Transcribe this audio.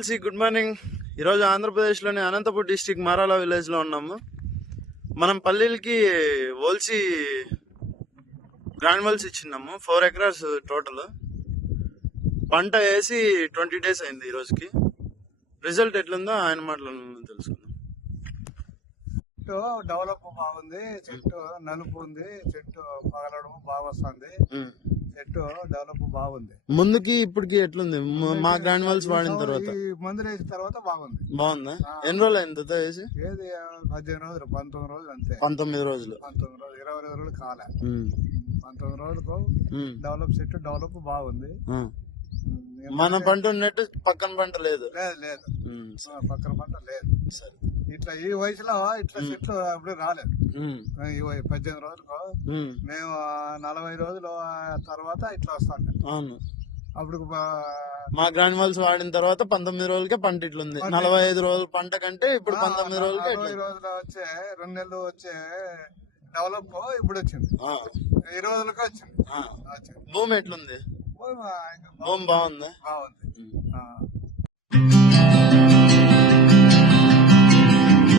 తులసి, good morning. ఈరోజు ఆంధ్రప్రదేశ్లోని Anantapur district మారాల విలేజ్లో ఉన్నాము. మనం పల్లీలకి ఓల్సి గ్రాన్యువల్స్ ఇచ్చినాము. 4 acres టోటల్. పంట వేసి 20 days అయింది. ఈ రోజుకి రిజల్ట్ ఎట్లుందో ఆయన మాటలో తెలుసుకుందాం. చెట్టు డెవలప్ బాగుంది, చెట్టు నలుపు ఉంది, చెట్టు పగలడం బాగా వస్తుంది, చెట్టు డెవలప్ బాగుంది. ముందుకి ఇప్పటికి ఎట్లుంది? మా గ్రాన్యువల్స్ వాడిన తర్వాత మందులు వేసిన తర్వాత బాగుంది. బాగుందా? ఎన్ని రోజులు అయింది వేసి? ఏది 18 రోజులు 19 రోజులు అంతే. 19 రోజులు 19 రోజులు 20 రోజులు కాలే. 19 రోజులకు డెవలప్ చెట్టు డెవలప్ బాగుంది. మన పంట ఉన్నట్టు పక్కన పంట లేదు. లేదు పక్కన పంట లేదు. ఇట్లా ఈ వయసులో ఇట్లా చెట్లు అప్పుడు రాలేదు. ఈ 18 రోజులకు మేము 40 రోజుల తర్వాత ఇట్లా వస్తాం. అవును. అప్పుడు మా గ్రాన్యువల్స్ వాడిన తర్వాత 19 రోజులకే పంట ఇట్లుంది. 45 రోజుల పంట కంటే ఇప్పుడు 19 రోజులకే 40 రోజులు వచ్చే 2 నెలలు వచ్చే డెవలప్ ఇప్పుడు వచ్చింది. 20 రోజులకే వచ్చింది. భూమి ఎట్లుంది? భూమి బాగుందా? బాగుంది.